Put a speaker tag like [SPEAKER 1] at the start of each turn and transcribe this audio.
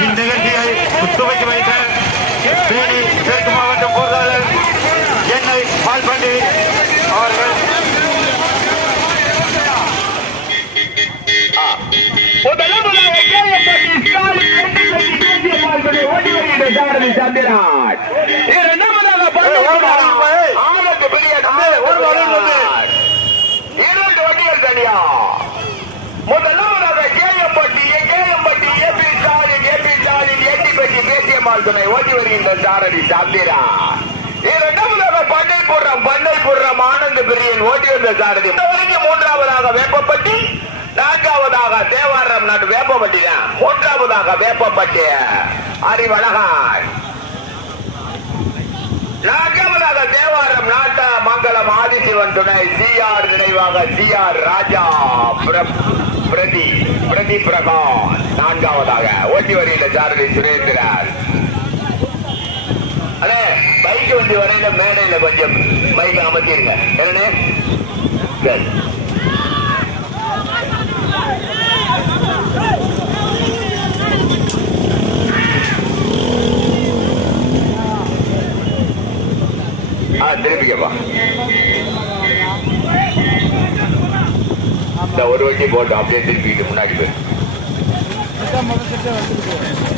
[SPEAKER 1] இந்நிகழ்ச்சியை ஒத்துழைத்து வைத்த தேனி தெற்கு மாவட்ட பொருளாளர் எண்ணெய் பால்பண்டி அவர்கள்
[SPEAKER 2] இரண்டு வண்டிகள் தனியா பெருமாள் துணை ஓட்டி வருகின்ற சாரதி சாப்பிடா இரண்டாவதாக பண்ணை பண்ணைபுரம் ஆனந்த பிரியன் ஓட்டி வந்த சாரதி. மூன்றாவதாக வேப்பப்பட்டி நான்காவதாக தேவாரம் நாட்டு வேப்பப்பட்டி. தான் மூன்றாவதாக வேப்பப்பட்டி. அறிவழகான் நான்காவதாக தேவாரம் நாட்ட மங்களம் ஆதிசிவன் துணை சிஆர் நினைவாக சிஆர் ராஜா பிரதி பிரதி பிரகாஷ். நான்காவதாக ஓட்டி வருகின்ற சாரதி சுரேந்திரன். அதே பைக் வண்டி வரையில மேடையில கொஞ்சம் பைக் அமர்த்திருங்க என்னண்ணே? சரி. ஆ திருப்பிக்கப்பா இந்த ஒரு வண்டி போட்டு அப்படியே திருப்பிட்டு முன்னாடி தான்
[SPEAKER 3] முதல் செட்டே வந்துருக்கு